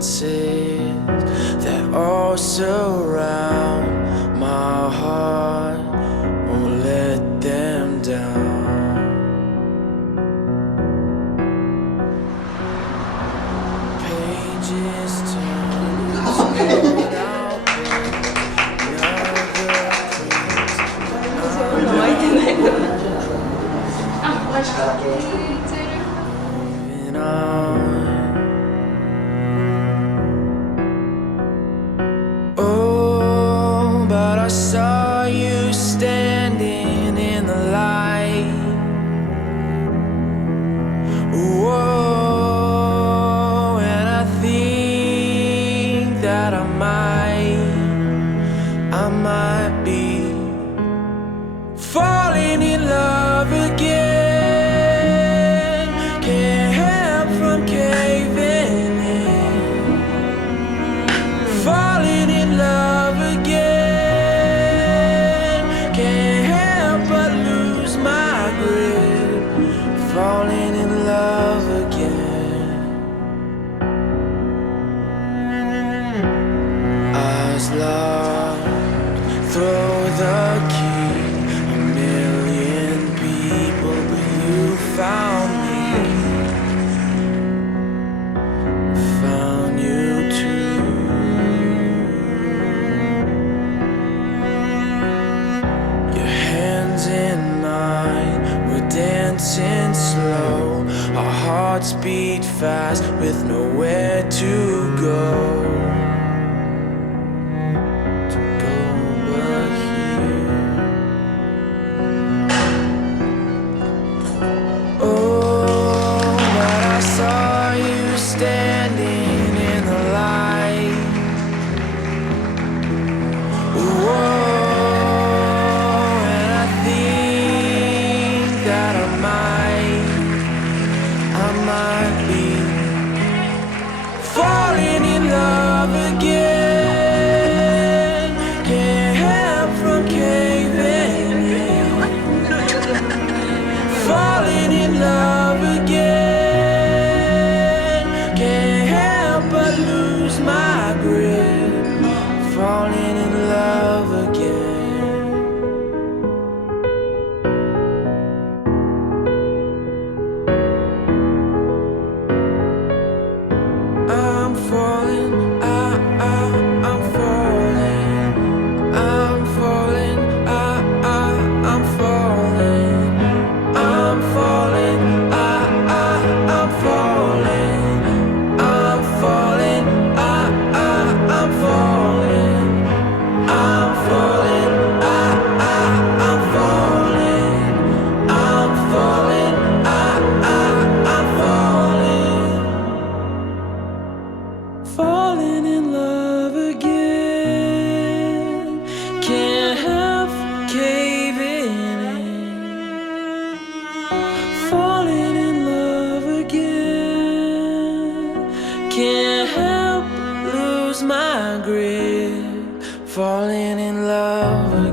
silences that all surround my heart won't let them down. Pages turn without moving on. Oh, but I saw you standing in the light. Whoa, and I think that I might be falling in love again. Can't help from caving in. Falling in love again. Can't help but lose my grip. Falling in love again. Eyes locked, throw the key. A million people, but you found me. Found you too. Your hands in mine, we're dancing slow. Our hearts beat fast with nowhere to go. Standing in the light. Whoa, and I think that I might be falling in love again. Can't help from caving in. Falling in love again. Lose my grip, falling in love again. I'm falling, I'm falling, I'm falling, I'm falling, I'm falling, I'm falling. I'm falling, I'm falling, I'm falling, I'm falling, I'm falling, I'm falling, falling in love again. Can't help caving in. Falling in love again. Can't help lose my grip. Falling in love again.